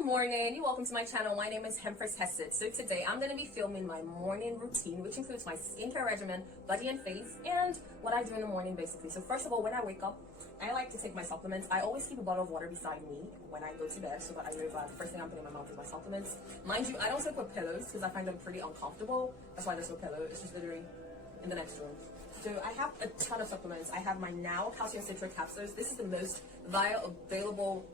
Good morning, welcome to my channel. My name is Hempress Hesed. So today I'm going to be filming my morning routine, which includes my skincare regimen, body and face, and what I do in the morning basically. So first of all, when I wake up, I like to take my supplements. I always keep a bottle of water beside me when I go to bed so that I know that the first thing I'm putting in my mouth is my supplements. Mind you, I don't sleep with pillows because I find them pretty uncomfortable. That's why there's no pillow. It's just literally in the next room. So I have a ton of supplements. I have my Now calcium citrate capsules. This is the most bioavailable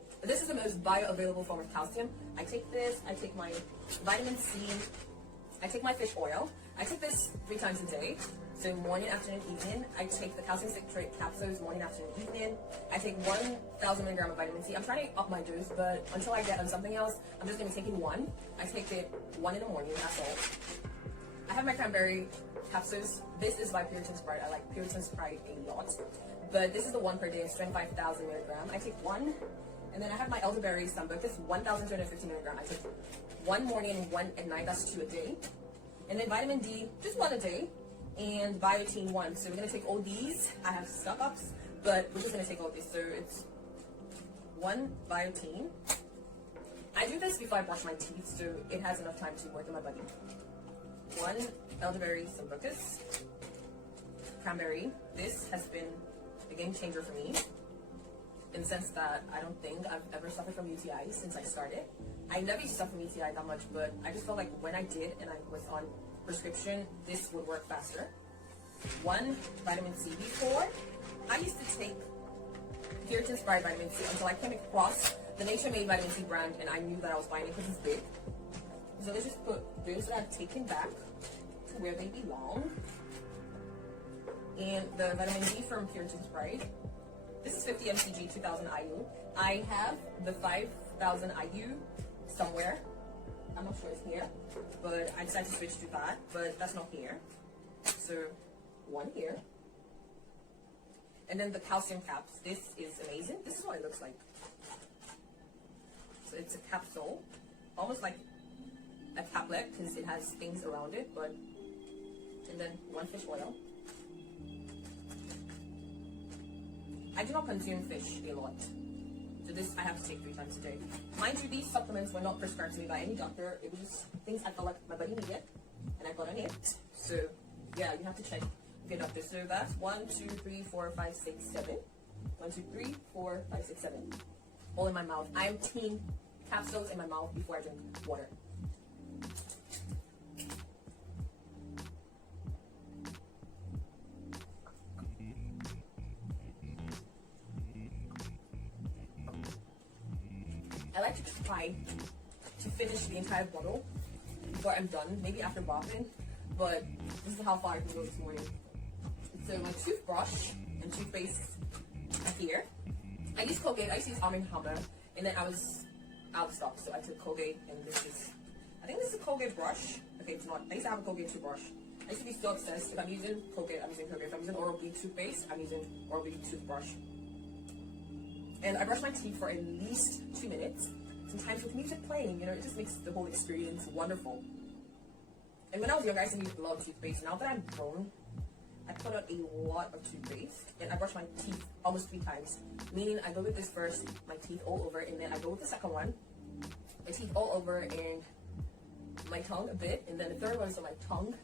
form of calcium. I take this, I take my vitamin C, I take my fish oil. I take this 3 times a day. So morning, afternoon, evening. I take the calcium citrate capsules morning, afternoon, evening. I take 1,000 milligrams of vitamin C. I'm trying to up my dose, but until I get on something else, I'm just going to be taking 1. I take it 1 in the morning, that's all. I have my cranberry capsules. This is by Puritan Sprite. I like Puritan Sprite a lot. But this is the 1 per day. It's 25,000 milligrams. I take 1. And then I have my elderberry sunbook. This is 1,250 milligrams. I take 1 morning, 1 at night. That's 2 a day. And then vitamin D, just 1 a day. And biotin 1. So we're going to take all these. I have stock ups, but we're just going to take all these. So it's 1 biotin. I do this before I brush my teeth, so it has enough time to work in my body. 1 elderberry sunbuckus. Cranberry. This has been a game changer for me, in the sense that I don't think I've ever suffered from UTI since I started. I never used to suffer from UTI that much, but I just felt like when I did and I was on prescription, this would work faster. 1 vitamin C. Before, I used to take Puritan Sprite vitamin C until I came across the Nature Made vitamin C brand, and I knew that I was buying it because it's big. So let's just put those that I've taken back to where they belong. And the vitamin D from Puritan Sprite. This is 50 mcg, 2000 IU. I have the 5000 IU somewhere. I'm not sure it's here, but I decided to switch to that, but that's not here. So 1 here. And then the calcium caps. This is amazing. This is what it looks like. So it's a capsule, almost like a caplet because it has things around it, but, and then 1 fish oil. I do not consume fish a lot, so this I have to take 3 times a day. Mind you, these supplements were not prescribed to me by any doctor. It was just things I felt like my body needed, and I got on it. So yeah, you have to check your doctor. So that's 1, 2, 3, 4, 5, 6, 7. 1, 2, 3, 4, 5, 6, 7. All in my mouth. I am team capsules in my mouth before I drink water. I like to try to finish the entire bottle before I'm done, maybe after bathing, but this is how far I can go this morning. So my toothbrush and toothpaste are here. I use Colgate. I used to use Arm & Hammer, and then I was out of stock, so I took Colgate, and this is, I think this is a Colgate brush. Okay, it's not. I used to have a Colgate toothbrush. I used to be so obsessed. If I'm using Colgate, I'm using Colgate. If I'm using Oral-B toothpaste, I'm using Oral-B toothbrush. And I brush my teeth for at least 2 minutes. Sometimes with music playing, you know, it just makes the whole experience wonderful. And when I was younger, I used to use a lot of toothpaste. Now that I'm grown, I put out a lot of toothpaste, and I brush my teeth almost 3 times. Meaning, I go with this first, my teeth all over, and then I go with the second one, my teeth all over, and my tongue a bit, and then the third one is on my tongue,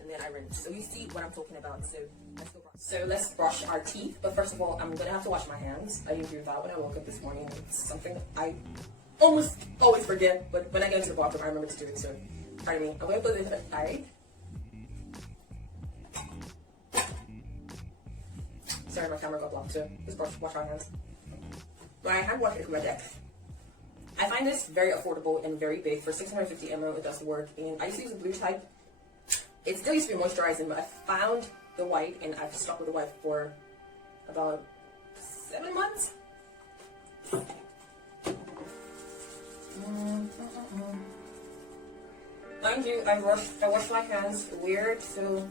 and then I rinse. So you see what I'm talking about. So let's go brush. So let's brush our teeth. But first of all, I'm gonna have to wash my hands. I didn't do that when I woke up this morning. It's something I almost always forget, but when I get into the bathroom, I remember to do it. So pardon me. I'm gonna put this aside. Sorry, my camera got blocked. So let's wash our hands. My hand wash is my deck. I find this very affordable and very big. For 650 ml, it does work. And I used to use the blue type. It still used to be moisturizing, but I found the white, and I've stuck with the white for about 7 months. Mind you, I wash my hands weird, so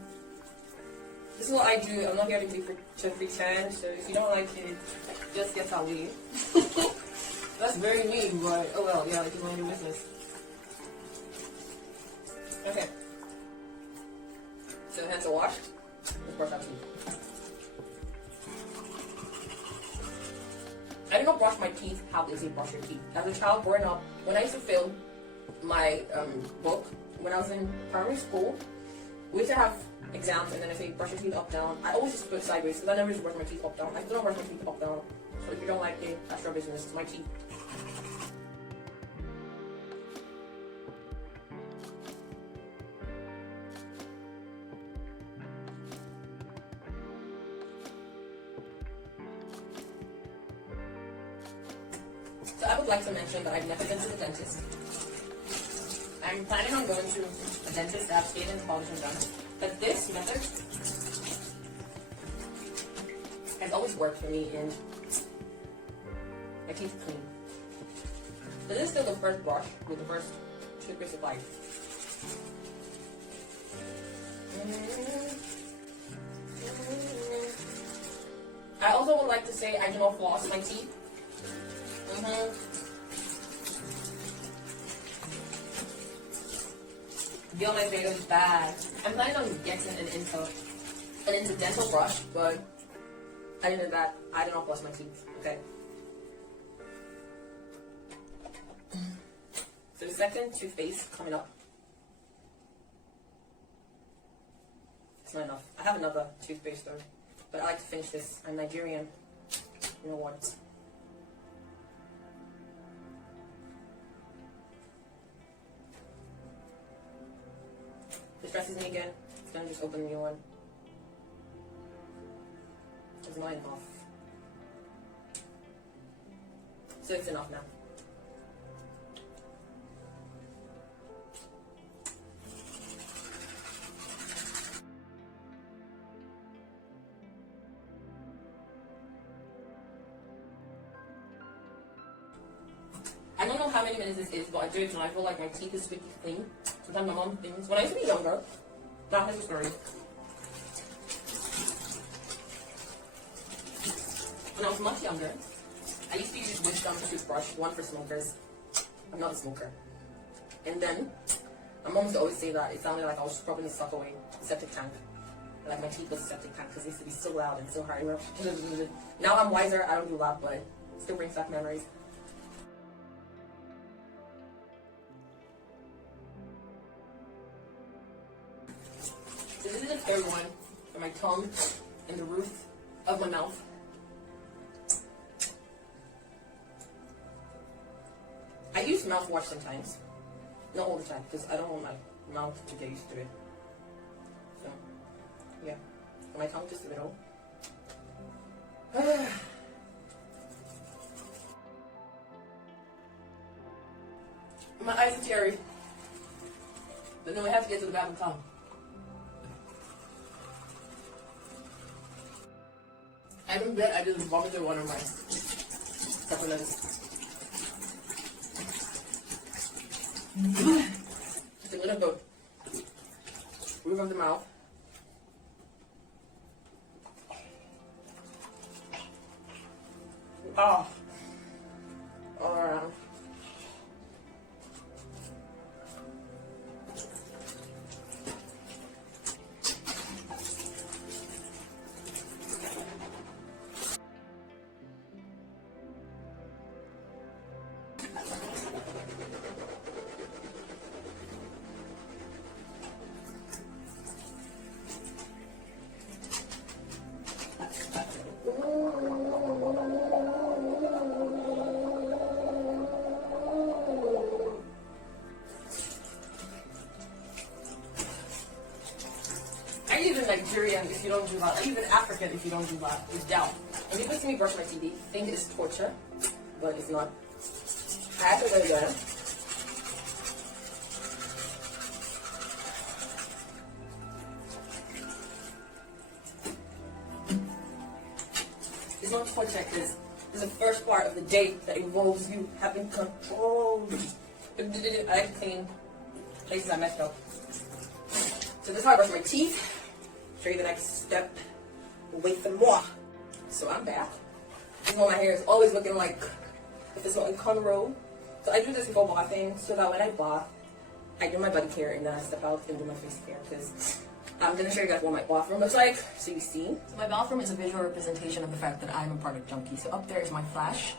this is what I do. I'm not here to pretend, so if you don't like it, just get out, leave. That's very mean, but oh well, yeah, like you mind your business. Okay. So hands are washed. Let's brush our teeth. I did not brush my teeth how they say brush your teeth. As a child growing up, when I used to film my book, when I was in primary school, we used to have exams and then I say brush your teeth up, down. I always just put it sideways because I never used to brush my teeth up, down. I still don't brush my teeth up, down. So if you don't like it, that's your business. It's my teeth. So I would like to mention that I've never been to the dentist. I'm planning on going to a dentist that I've stayed in college and done. But this method has always worked for me and my teeth are clean. So this is still the first brush with the first toothpaste applied. I also would like to say I do not floss my teeth. Feel my finger is bad. I'm planning on getting an incidental brush, but other than that, I do not floss my teeth. Okay. So the second toothpaste coming up. It's not enough. I have another toothpaste though, but I like to finish this. I'm Nigerian. You know what? This stresses me again. It's gonna just open a new one. It's mine off. So it's enough now. I don't know how many minutes this is, but I do it and I feel like my teeth is squeaky clean. Sometimes my mom thinks, when I used to be younger, not necessarily. When I was much younger, I used to use wisdom toothbrush, one for smokers. I'm not a smoker. And then, my mom used to always say that it sounded like I was scrubbing the stuff away, septic tank. Like my teeth was a septic tank because they used to be so loud and so hard. Now I'm wiser, I don't do that, but it still brings back memories. So this is a third one for my tongue and the roof of my mouth. I use mouthwash sometimes. Not all the time, because I don't want my mouth to get used to it. So, yeah. For my tongue, just a little. My eyes are teary. But no, I have to get to the bathroom tongue. I don't bet I just vomited one of my supplements. It's a little bit. Roof of the mouth. Oh. All around. Even Nigerian if you don't do that. Even African if you don't do that. It's down. When people see me brush my teeth, they think it's torture, but it's not. I have to go again. It's not torture because it's the first part of the day that involves you having control. I like to clean places I messed up. So this is how I brush my teeth. Show you the next step. Wait for more. So I'm back. This is what my hair is always looking like if it's not in cornrow. So I do this before bathing so that when I bath, I do my body care and then I step out and do my face care because I'm going to show you guys what my bathroom looks like so you see. So my bathroom is a visual representation of the fact that I'm a product junkie. So up there is my flash.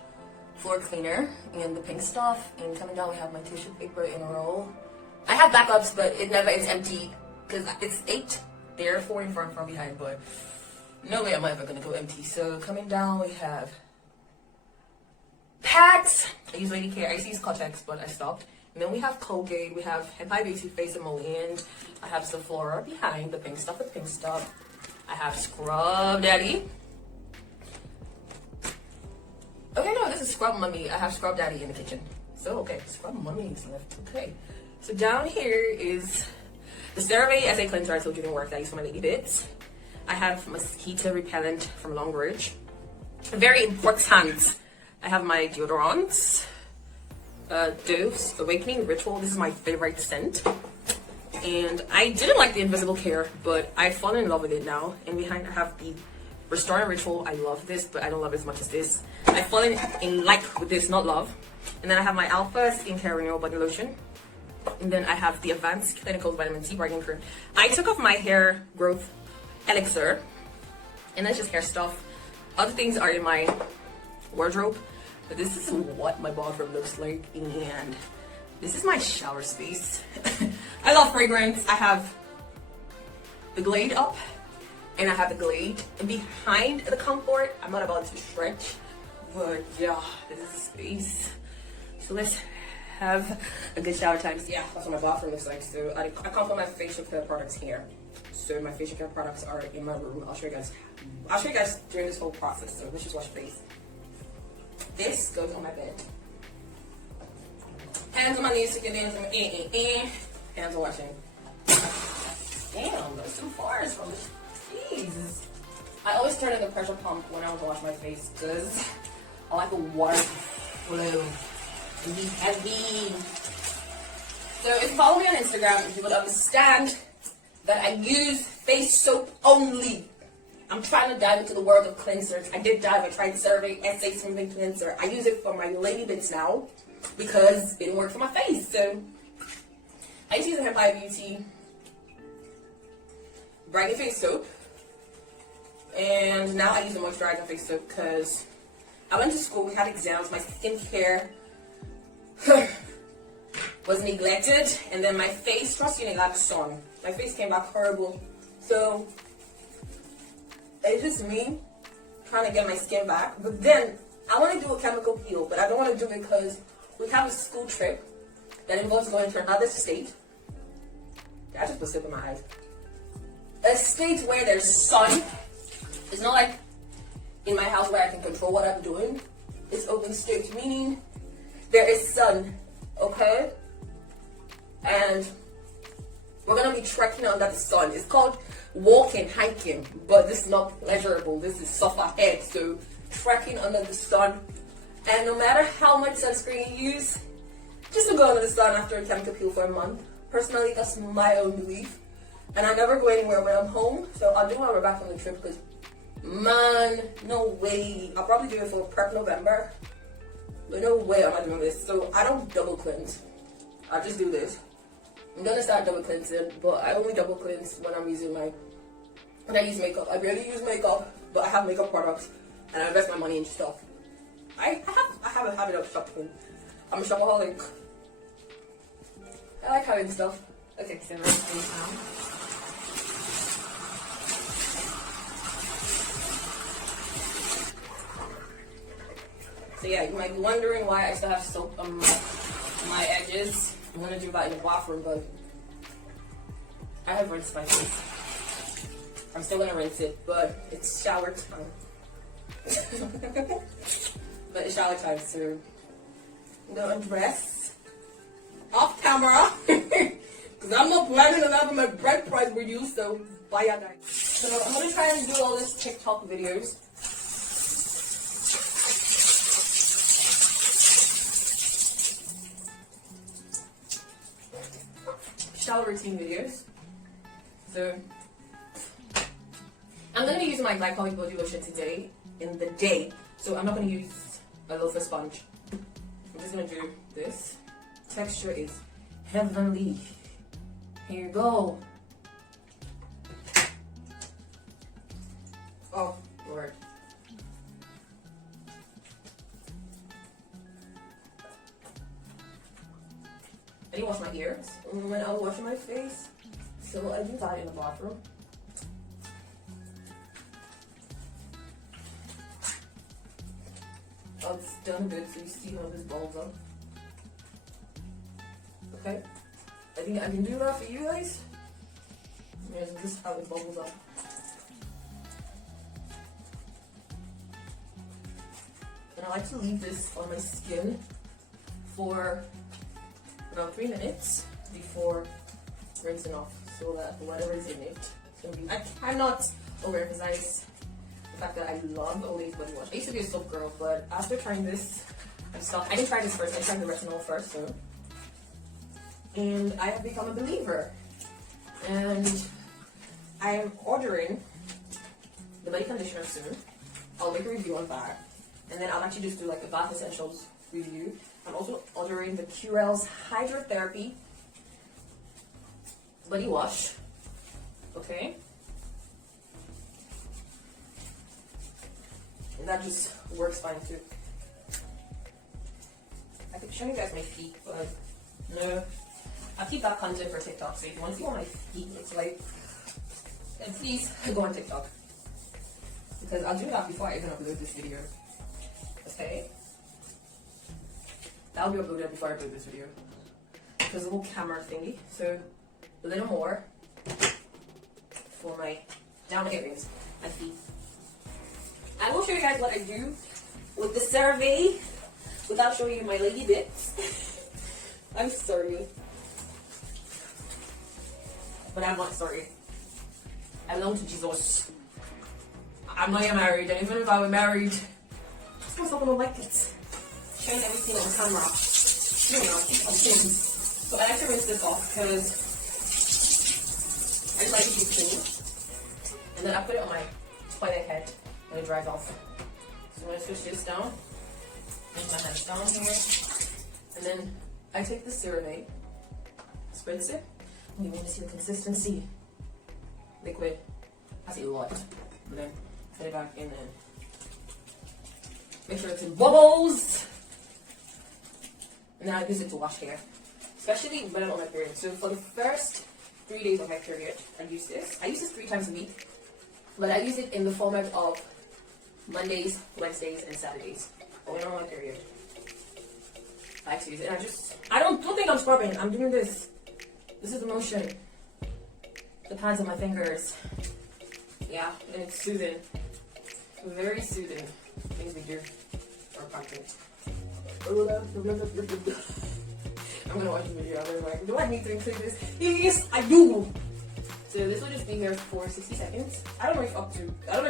floor cleaner and the pink stuff. And coming down, we have my tissue paper in a roll. I have backups, but it never is empty because it's 8 there, 4 in front, 4 behind. But no way am I ever gonna go empty. So coming down, we have packs. I use Lady Care. I used to use Kotex, but I stopped. And then we have Colgate. We have Hempress Hesed face emollient. I have Sephora behind the pink stuff with pink stuff. I have Scrub Daddy. Okay, no, this is Scrub Mummy. I have Scrub Daddy in the kitchen. So, okay, Scrub Mummy is left. Okay. So down here is the CeraVe SA cleanser I told you didn't work. That I use for my lady bits. I have mosquito repellent from Long Ridge. Very important. I have my deodorants. Dove's Awakening Ritual. This is my favorite scent. And I didn't like the Invisible Care, but I've fallen in love with it now. And behind I have the Restoring Ritual. I love this, but I don't love it as much as this. I've fallen in like with this, not love. And then I have my Alpha Skincare Renewal Body Lotion. And then I have the Advanced Clinical Vitamin C Brightening Cream. I took off my hair growth elixir. And that's just hair stuff. Other things are in my wardrobe. But this is what my bathroom looks like. And this is my shower space. I love fragrance. I have the Glade up. And I have the Glade. And behind the comfort, I'm not about to stretch. But yeah, this is the space. So let's have a good shower time. So yeah, that's what my bathroom looks like. So I come for my facial care products here. So my facial care products are in my room. I'll show you guys. I'll show you guys during this whole process. So let's just wash face. This goes on my bed. Hands on my knees, stick your hands on my hands on washing. Damn, that's too far from this. Jesus. I always turn on the pressure pump when I want to wash my face because I like the water flow and be heavy. So if you follow me on Instagram, you will understand that I use face soap only. I'm trying to dive into the world of cleansers. I did dive. I tried the CeraVe SA Smoothing Cleanser. I use it for my lady bits now because it didn't work for my face. So I used to use the Hempress Beauty Brightening Face Soap. And now I use the moisturizing face soap because I went to school, we had exams, my skincare was neglected, and then my face, trust you, got sun. My face came back horrible. So it's just me trying to get my skin back. But then I want to do a chemical peel, but I don't want to do it because we have a school trip that involves going to another state. I just put soap in my eyes. A state where there's sun. It's not like in my house where I can control what I'm doing. It's open state, meaning there is sun, okay? And we're gonna be trekking under the sun. It's called walking, hiking, but this is not pleasurable. This is suffer head. So trekking under the sun, and no matter how much sunscreen you use, just to go under the sun after a chemical peel for a month. Personally, that's my own belief, and I never go anywhere when I'm home. So I'll do when we're back from the trip because, man, no way. I'll probably do it for prep November, but no way am I doing this. So I don't double cleanse. I just do this. I'm gonna start double cleansing, but I only double cleanse when I'm using when I use makeup. I barely use makeup, but I have makeup products, and I invest my money in stuff. I have a habit of shopping. I'm a shopaholic. I like having stuff. Okay, so So yeah, you might be wondering why I still have soap on my edges. I'm gonna do that in the bathroom, but I have rinsed my face. I'm still gonna rinse it, but it's shower time. But it's shower time, so I'm gonna undress off camera because I'm not planning on having my bread price reduced. So bye, y'all guys. So I'm gonna try and do all this TikTok videos. Shower routine videos. So I'm gonna use my glycolic body lotion today in the day. So I'm not gonna use a loofah sponge. I'm just gonna do this. Texture is heavenly. Here you go. Oh Lord. didn't wash my ears when I was washing my face, so I do that in the bathroom. I've done a bit so you see how this bulbs up. Okay, I think I can do that for you guys. Here's just how it bubbles up. And I like to leave this on my skin for around 3 minutes before rinsing off, so that whatever is in it can be. I cannot overemphasize the fact that I love Olay's body wash. I used to be a soap girl, but after trying this, I stopped. I didn't try this first. I tried the retinol first, so. And I have become a believer. And I'm ordering the body conditioner soon. I'll make a review on that. And then I'll actually just do like a bath essentials review. I'm also ordering the Curel's Hydrotherapy body wash. Okay. And that just works fine too. I could show you guys my feet, but no. I'll keep that content for TikTok, so if you want to see what my feet looks like, then please go on TikTok. Because I'll do that before I even upload this video. Okay? That'll be uploaded before I upload this video. There's a little camera thingy, so a little more for my down areas and feet. I will show you guys what I do with the survey without showing you my lady bits. I'm sorry. But I'm not sorry. I belong to Jesus. I'm not yet married, and even if I were married, I still don't like it. Showing everything on camera. You know, on things. So I like to rinse this off because I just like it to be clean. And then I put it on my toilet head when it dries off. So I'm going to switch this down. Put my hands down here. And then I take the CeraVe, spritz it. You want to see the consistency. Liquid. That's a lot. But then put it back in there. Make sure it's in bubbles. And now I use it to wash hair. Especially when I'm on my period. So for the first 3 days of my period, I use this. I use this 3 times a week. But I use it in the format of Mondays, Wednesdays, and Saturdays. But when I'm on my period, I like to use it. And I don't think I'm scrubbing. I'm doing this. This is the motion. The pads on my fingers. Yeah, and it's soothing. Very soothing. Things we do for content. I'm gonna watch the video. I'm like, do I need to include this? Yes, I do. So this will just be here for 60 seconds. I don't know if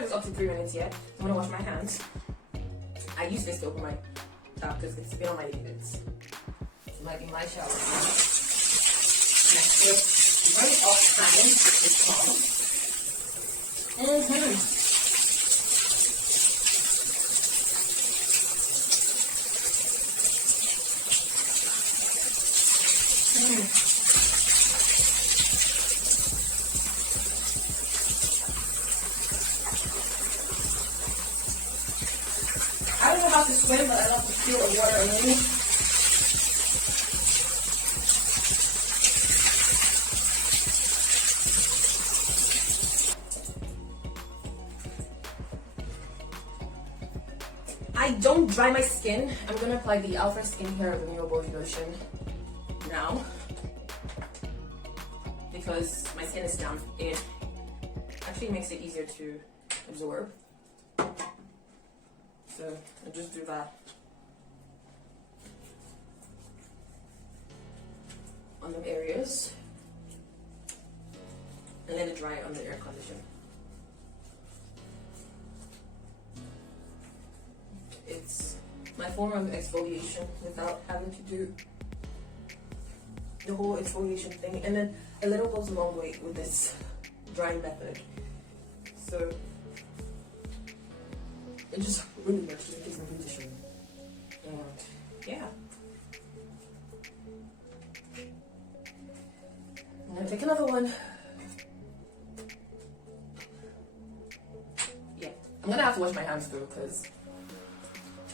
it's up to 3 minutes yet. I'm gonna wash my hands. I use this to open my tap because it's been on my lids. It might be my shower. Next up, right off time is calm. I don't know how to swim, but I love to feel the water in me. I don't dry my skin. I'm gonna apply the Alpha Skincare Renewable Lotion now because my skin is damp. It actually makes it easier to absorb. So I just do that on the areas and let it dry on the air conditioner. It's my form of exfoliation without having to do the whole exfoliation thing, and then a little goes a long way with this drying method. So it just really works to keep my condition. And yeah. I'm gonna take another one. Yeah, I'm gonna have to wash my hands though because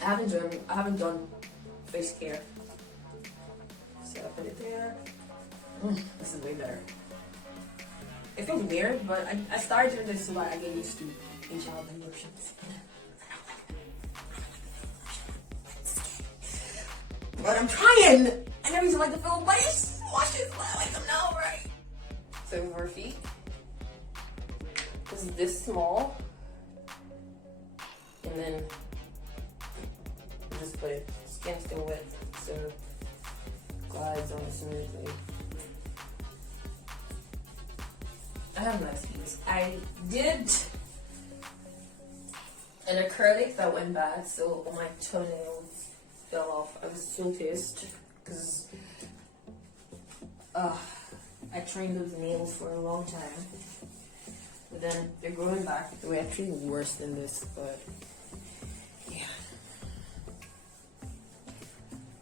I haven't done face care. So I put it it there. This is way better. It feels weird, but I started doing this so that I get used to HL and lotions. But I'm trying! I never used to like the film, but it washes well. I like them now, right? So for feet, this is this small. And then just put it, skin still wet, so it glides on smoothly. I have nice feet. I did an acrylic that went bad, so all my toenails fell off. I was so pissed because I trained those nails for a long time. But then they're growing back. They were actually worse than this, but yeah.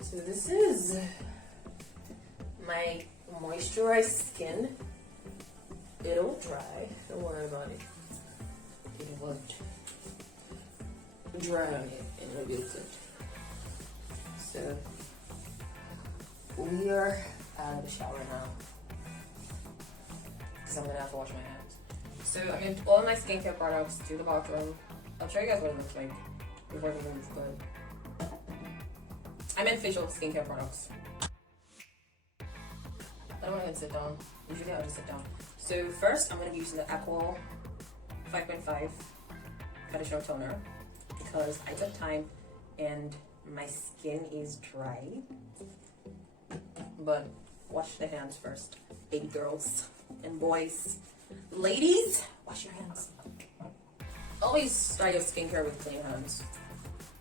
So this is my moisturized skin. It'll dry. Don't worry about it. It won't dry on it, and it'll be good. So we are out of the shower now because I'm gonna have to wash my hands. So I moved all my skincare products to the bathroom. I'll show you guys what it looks like before we move, but I meant facial skincare products. I don't want to sit down. Usually I'll just sit down. So first I'm going to be using the Aqua 5.5 Fetish Toner because I took time and my skin is dry. But wash the hands first, baby girls and boys. Ladies, wash your hands. Always start your skincare with clean hands,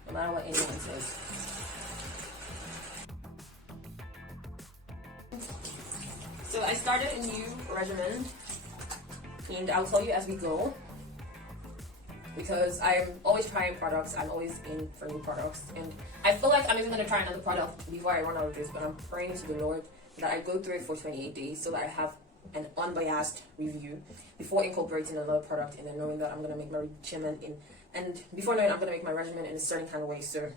no matter what anyone says. So I started a new regimen, and I'll tell you as we go, because I'm always trying products. I'm always in for new products, and I feel like I'm even going to try another product before I run out of this, but I'm praying to the Lord that I go through it for 28 days so that I have an unbiased review before incorporating another product, and then knowing that I'm going to make my regimen and before knowing I'm going to make my regimen in a certain kind of way. So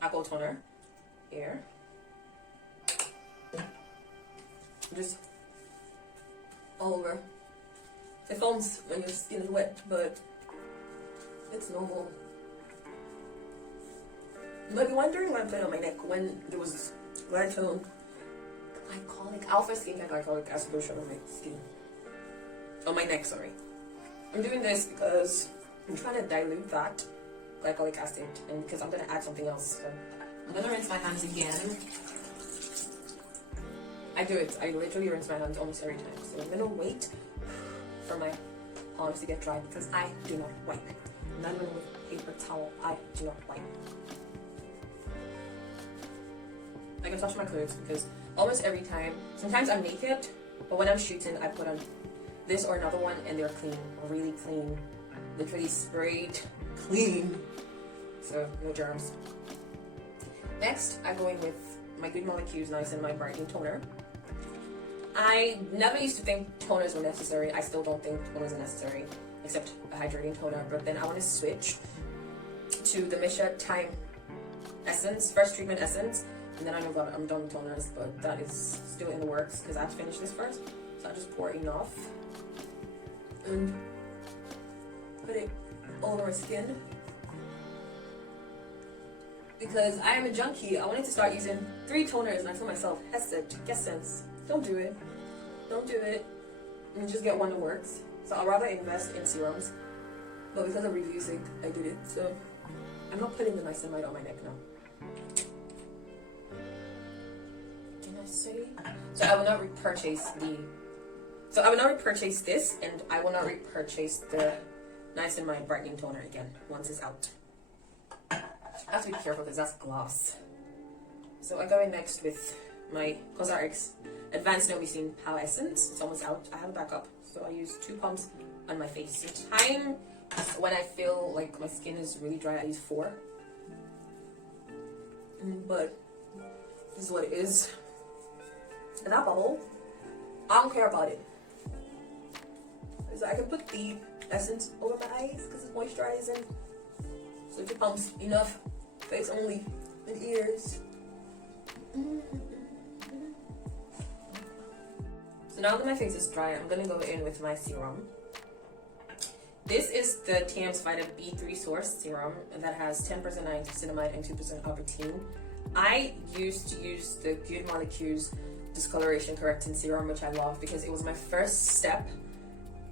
Aqua toner here, just all over. It foams when your skin is wet, but it's normal. You might be wondering why I'm putting on my neck when there was glycol, alpha skincare glycolic acid lotion on my skin. On my neck, sorry. I'm doing this because I'm trying to dilute that glycolic acid, and because I'm going to add something else. So I'm going to rinse my hands again. I do it. I literally rinse my hands almost every time. So I'm going to wait for my palms to get dry because I do not wipe. Not even with paper towel. I do not wipe. I can touch my clothes because almost every time, sometimes I'm naked, but when I'm shooting, I put on this or another one and they're clean, really clean, literally sprayed clean, so no germs. Next, I go in with my Good Molecules Nice and My Brightening Toner. I never used to think toners were necessary. I still don't think toners are necessary, except a hydrating toner, but then I want to switch to the Misha Time Essence, Fresh Treatment Essence. And then I know that I'm done with toners, but that is still in the works because I have to finish this first. So I just pour enough and put it all over my skin. Because I am a junkie, I wanted to start using 3 toners, and I told myself, Hesed, get sense. Don't do it. Don't do it. And just get one that works. So I'd rather invest in serums. But because of review sake, I did it. So I'm not putting the niacinamide on my neck now. So I will not repurchase this, and I will not repurchase the Niacinamide Brightening Toner again once it's out. I have to be careful because that's gloss. So I go in next with my CosRX Advanced Nourishing Power Essence. It's almost out. I have a backup, so I use 2 pumps on my face. Sometimes when I feel like my skin is really dry, I use 4. But this is what it is. And that bubble, I don't care about it. So I can put the essence over my eyes because it's moisturizing. So 2 pumps, enough. Face only, and ears. So now that my face is dry, I'm gonna go in with my serum. This is the TM's Vitamin B3 Source Serum that has 10% niacinamide and 2% albertine. I used to use the Good Molecules Discoloration Correcting Serum, which I love because it was my first step.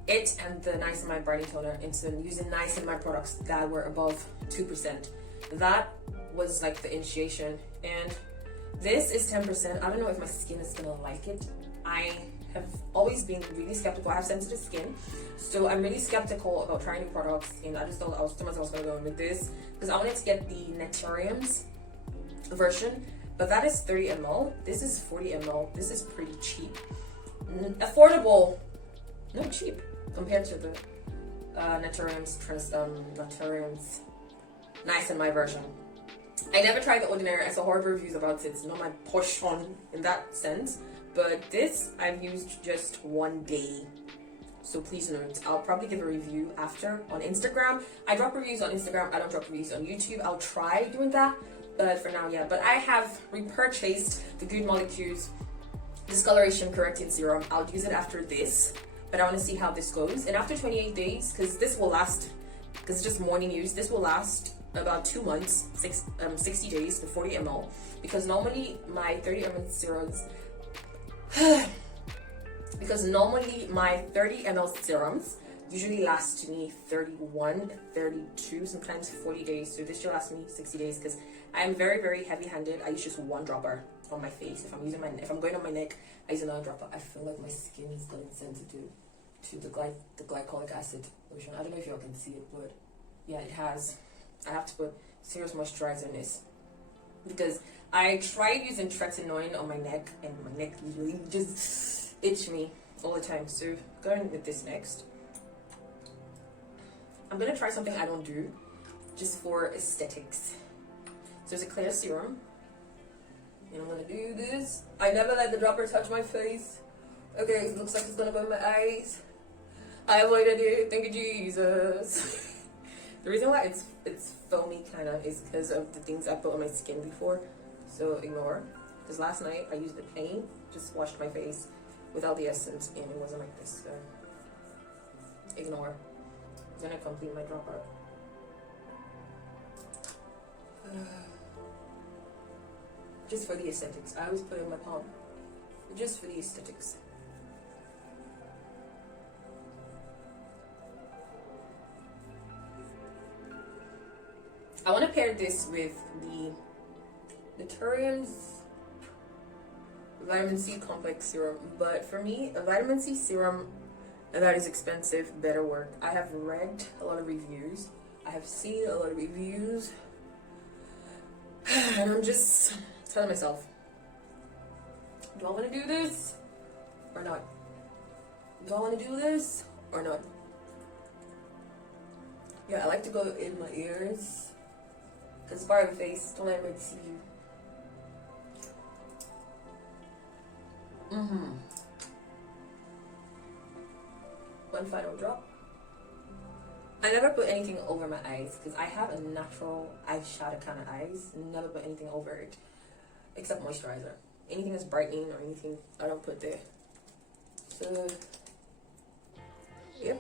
It and the niacinamide brightening toner into using niacinamide products that were above 2%. That was like the initiation. And this is 10%. I don't know if my skin is gonna like it. I have always been really skeptical. I have sensitive skin, so I'm really skeptical about trying new products, and I just thought I was gonna go in with this because I wanted to get the Naturium's version, but that is 30 ml. This is 40 ml. This is pretty cheap, affordable, no, cheap compared to the Naturium's niacinamide version. I never tried the Ordinary. I saw horrible reviews about it. It's not my portion in that sense. But this I've used just one day. So please note, I'll probably give a review after on Instagram. I drop reviews on Instagram. I don't drop reviews on YouTube. I'll try doing that. But for now, yeah. But I have repurchased the Good Molecules Discoloration Correcting Serum. I'll use it after this. But I want to see how this goes. And after 28 days, because this will last, because it's just morning use, this will last about 2 months, 60 days, the 40 ml. Because normally my 30 ml serums, because normally my 30 ml serums usually last me 31, 32, sometimes 40 days. So this should last me 60 days because I am very, very heavy-handed. I use just one dropper on my face. If I'm going on my neck, I use another dropper. I feel like my skin is getting sensitive to the glycolic acid lotion. I don't know if y'all can see it, but yeah, it has. I have to put serious moisturizer in this because I tried using tretinoin on my neck, and my neck really just itch me all the time. So going with this next, I'm gonna try something I don't do just for aesthetics. So there's a clear serum, and I'm gonna do this. I never let the dropper touch my face. Okay, it looks like it's gonna go in my eyes. I avoided it. Thank you, Jesus. The reason why it's foamy kind of is because of the things I put on my skin before. So ignore. Because last night I used the paint, just washed my face without the essence, and it wasn't like this. So ignore. I'm gonna complete my dropper. Just for the aesthetics. I always put it in my palm. Just for the aesthetics. I want to pair this with the Naturium's Vitamin C Complex Serum, but for me, a Vitamin C serum that is expensive better work. I have read a lot of reviews. I have seen a lot of reviews. And I'm just telling myself, do I want to do this or not? Do I want to do this or not? Yeah, I like to go in my ears. Because it's part of the face. Don't let anybody see you. One final drop. I never put anything over my eyes because I have a natural eyeshadow kind of eyes. Never put anything over it except moisturizer. Anything that's brightening or anything, I don't put there. So, yep.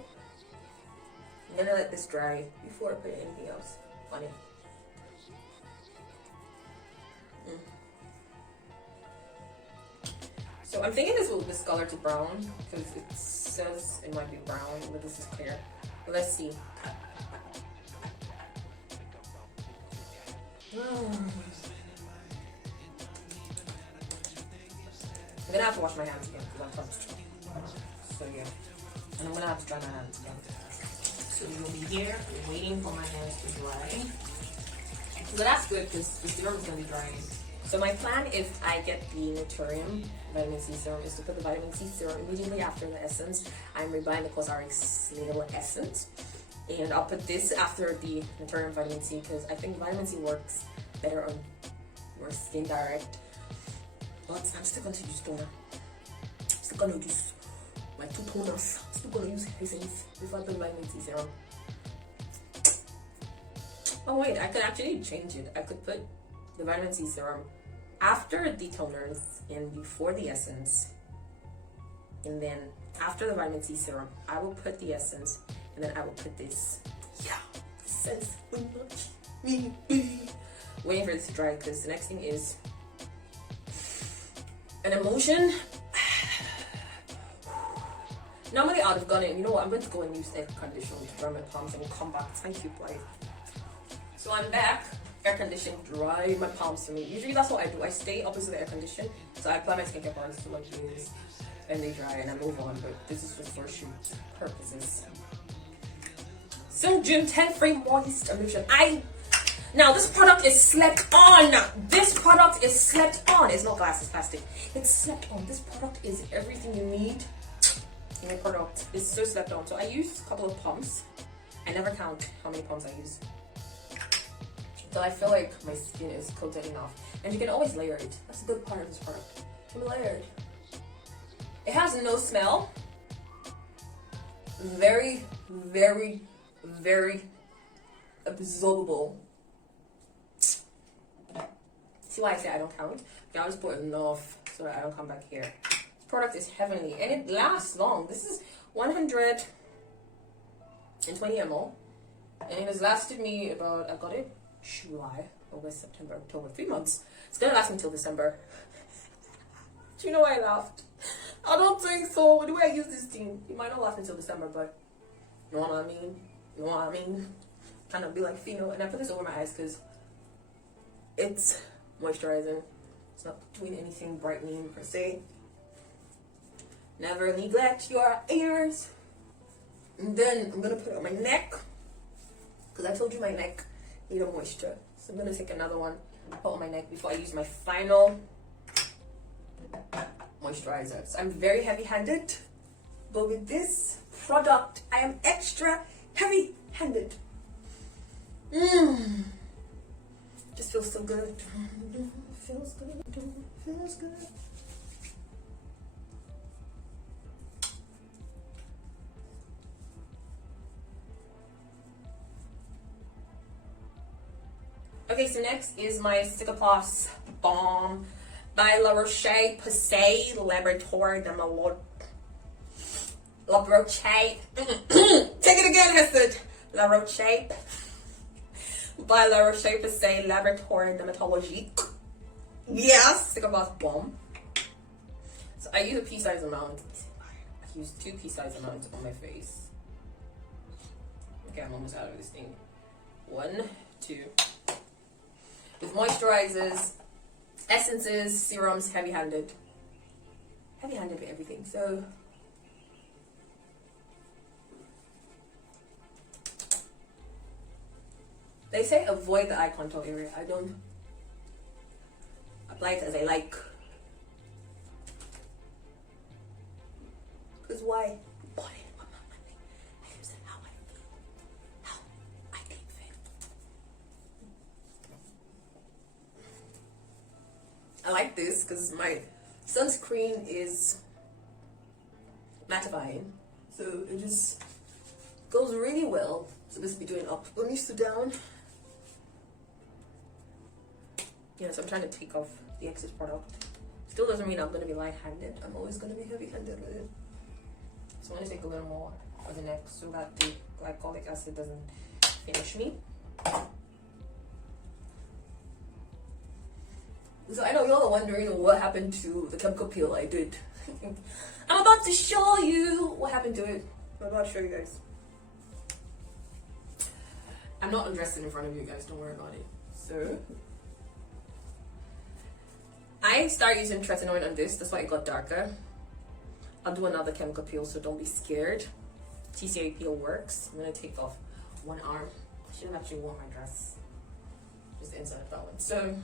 I'm gonna let this dry before I put anything else on it. So I'm thinking this will discolor to brown because it says it might be brown, but this is clear. But let's see. I'm gonna have to wash my hands again because I'm touched. So yeah, and I'm gonna have to dry my hands again. So we'll be here waiting for my hands to dry. But that's good because the serum is gonna be drying. So my plan, if I get the Naturium Vitamin C Serum, is to put the Vitamin C Serum immediately after the essence. I'm rebuying the CosRx Nail Essence. And I'll put this after the Naturium Vitamin C because I think Vitamin C works better on your skin direct. But I'm still going to use toner. I'm still going to use my two toners. I'm still going to use Essence before I put Vitamin C Serum. Oh wait, I could actually change it. I could put the Vitamin C Serum after the toners and before the essence. And then after the vitamin C serum, I will put the essence, and then I will put this. Yeah, essence. Waiting for this to dry because the next thing is an emotion. Now I'm gonna out of gun it. You know what? I'm going to go and use air conditioner to dry my palms and come back. Thank you, boy. So I'm back. Air condition, dry my palms for me. Usually that's what I do. I stay opposite the air condition. So I apply my skincare products for like years and they dry and I move on. But this is just for shoot purposes. So June 10 free moist illusion. Now this product is slept on. This product is slept on. It's not glass, it's plastic. It's slept on. This product is everything you need. My product is so slept on. So I use a couple of pumps. I never count how many pumps I use. So I feel like my skin is coated enough. And you can always layer it. That's a good part of this product. I'm layered. It has no smell. Very, very, very absorbable. See why I say I don't count? Okay, I'll just put enough so that I don't come back here. This product is heavenly and it lasts long. This is 120 ml. And it has lasted me about, I got it July, August, September, October, 3 months. It's gonna last me until December. Do you know why I laughed? I don't think so. The way I use this thing, it might not last until December, but you know what I mean? You know what I mean? Trying to be like Fino, and I put this over my eyes because it's moisturizing. It's not doing anything brightening per se. Never neglect your ears. And then I'm gonna put it on my neck because I told you my neck need a moisture. So I'm gonna take another one, put on my neck before I use my final moisturizer. So I'm very heavy-handed, but with this product, I am extra heavy-handed. Just feels so good. Feels good. Feels good. Okay, so next is my Cicaplast Balm by La Roche-Posay Laboratoire de Malot. La Roche. Take it again, Hesed. La Roche. By La Roche-Posay Laboratoire Dermatologique. Yes, Cicaplast Balm. So I use a pea-sized amount. I use 2 pea-sized amounts on my face. Okay, I'm almost out of this thing. 1, 2. With moisturizers, essences, serums, heavy-handed. Heavy-handed with everything. So they say avoid the eye contour area. I don't apply it as I like. Because why? I like this because my sunscreen is mattifying, so it just goes really well. So this will be doing up. Let me sit down. Yeah, so I'm trying to take off the excess product. Still doesn't mean I'm going to be light-handed. I'm always going to be heavy-handed with it. So I'm going to take a little more of the neck so that the glycolic acid doesn't finish me. So I know y'all are wondering what happened to the chemical peel I did. I'm about to show you what happened to it. I'm about to show you guys. I'm not undressing in front of you guys, don't worry about it. So I started using tretinoin on this, that's why it got darker. I'll do another chemical peel, so don't be scared. TCA peel works. I'm gonna take off one arm. I should have actually worn my dress. Just the inside of that one. So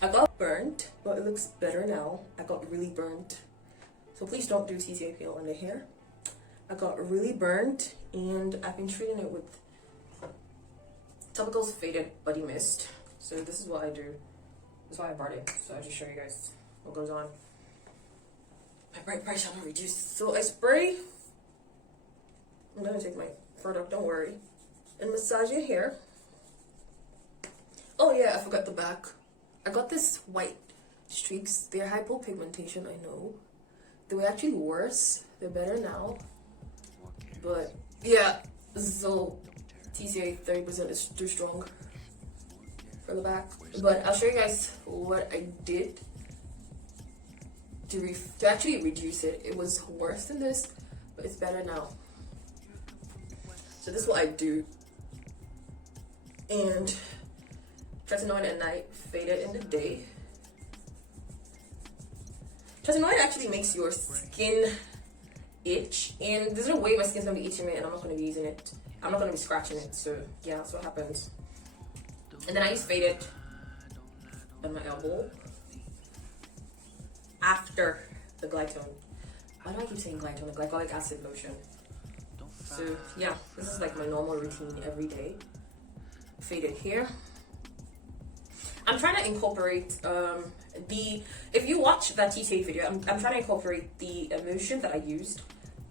I got burnt, but it looks better now. I got really burnt. So please don't do TCA peel on the hair. I got really burnt and I've been treating it with Topicals Faded Body Mist. So this is what I do. That's why I bought it. So I'll just show you guys what goes on. My bright price shall not reduce. So I spray. I'm gonna take my product, don't worry. And massage your hair. Oh yeah, I forgot the back. I got this white streaks. They're hypopigmentation, I know. they were actually worse. They're better now. But yeah, so TCA 30% is too strong for the back. But I'll show you guys what I did to actually reduce it. It was worse than this, but it's better now. So this is what I do. And tretinoin at night, fade it in the day. Tretinoin actually makes your skin itch, and there's no way my skin's gonna be itching it, and I'm not gonna be using it. I'm not gonna be scratching it. So yeah, that's what happens. And then I use fade it on my elbow after the glytone. Why do I keep saying glytone? The glycolic acid lotion. So yeah, this is like my normal routine every day. Fade it here. I'm trying to incorporate if you watch that TTA video, I'm trying to incorporate the emulsion that I used.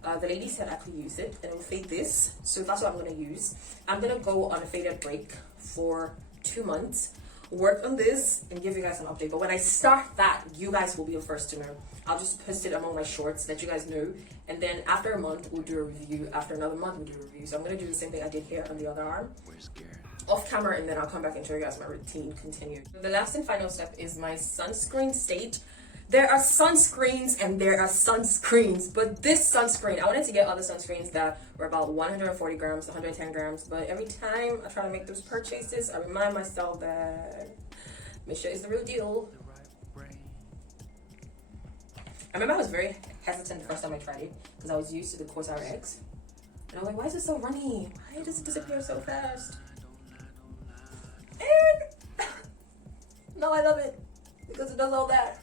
The lady said I could use it, and it will fade this, so that's what I'm going to use. I'm going to go on a faded break for 2 months, work on this, and give you guys an update. But when I start that, you guys will be the first to know. I'll just post it among my shorts, let you guys know, and then after a month we'll do a review. After another month we'll do a review. So I'm going to do the same thing I did here on the other arm off camera, and then I'll come back and show you guys my routine continued. The last and final step is my sunscreen stage. There are sunscreens and there are sunscreens, but this sunscreen, I wanted to get other sunscreens that were about 140 grams, 110 grams, but every time I try to make those purchases, I remind myself that Misha is the real deal. I remember I was very hesitant the first time I tried it because I was used to the CosRX, and I was like, why is it so runny? Why does it disappear so fast? And now I love it because it does all that.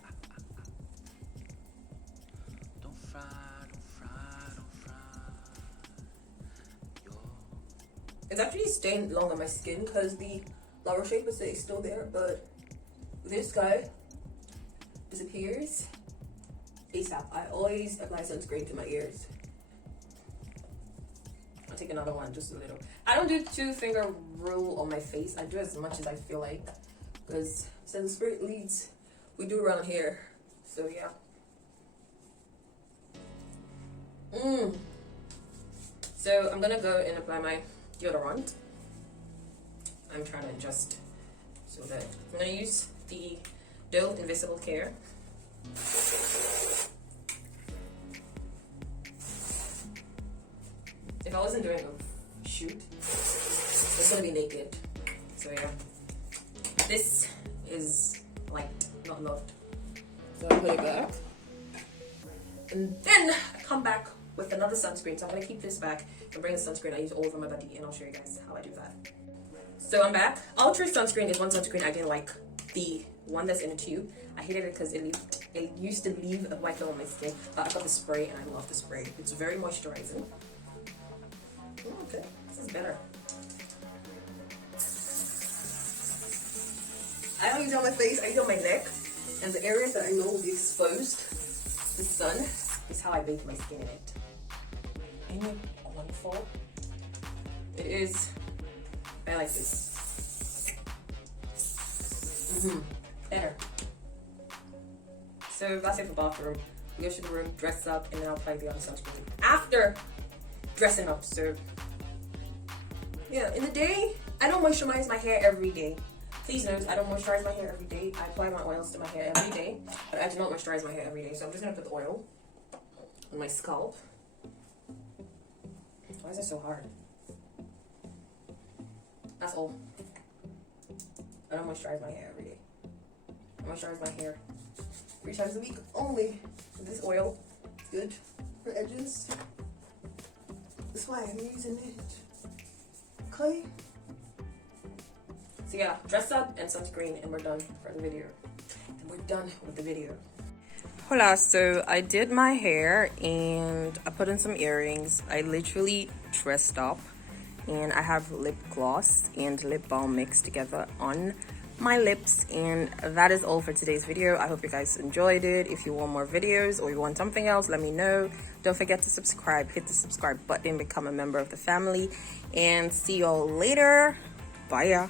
It's actually staying long on my skin because the flower shape is still there, but this guy disappears ASAP. I always apply sunscreen to my ears. I'll take another one, just a little. I don't do 2-finger rule on my face. I do as much as I feel like, because since the spirit leads, we do around here. So yeah. So I'm gonna go and apply my deodorant. I'm trying to adjust so that I'm gonna use the Dove Invisible Care. If I wasn't doing a shoot, it's gonna be naked. So yeah, this is like not loved. So I put it back, and then I come back with another sunscreen. So I'm gonna keep this back and bring the sunscreen I use all over my body, and I'll show you guys how I do that. So I'm back. Ultra sunscreen is one sunscreen I didn't like. The one that's in a tube. I hated it because it used to leave a white film on my skin. But I got the spray, and I love the spray. It's very moisturizing. Okay, this is better. I don't use it on my face, I use it on my neck. And the areas that I know will be exposed to the sun is how I bathe my skin in it. Ain't it wonderful? It is. I like this. Better. So that's it for bathroom. We go to the room, dress up, and then I'll apply the other sunscreen after dressing up. So yeah, in the day, I don't moisturize my hair every day. Please note, I don't moisturize my hair every day. I apply my oils to my hair every day, but I do not moisturize my hair every day. So I'm just gonna put the oil on my scalp. Why is it so hard? That's all. I don't moisturize my hair every day. I moisturize my hair 3 times a week only. This oil is good for edges. That's why I'm using it. Okay. So yeah, dress up and sunscreen, and we're done for the video. And we're done with the video. Hola, so I did my hair and I put in some earrings. I literally dressed up, and I have lip gloss and lip balm mixed together on my lips, and that is all for today's video. I hope you guys enjoyed it. If you want more videos or you want something else, let me know. Don't forget to subscribe, hit the subscribe button, become a member of the family, and see y'all later. Bye.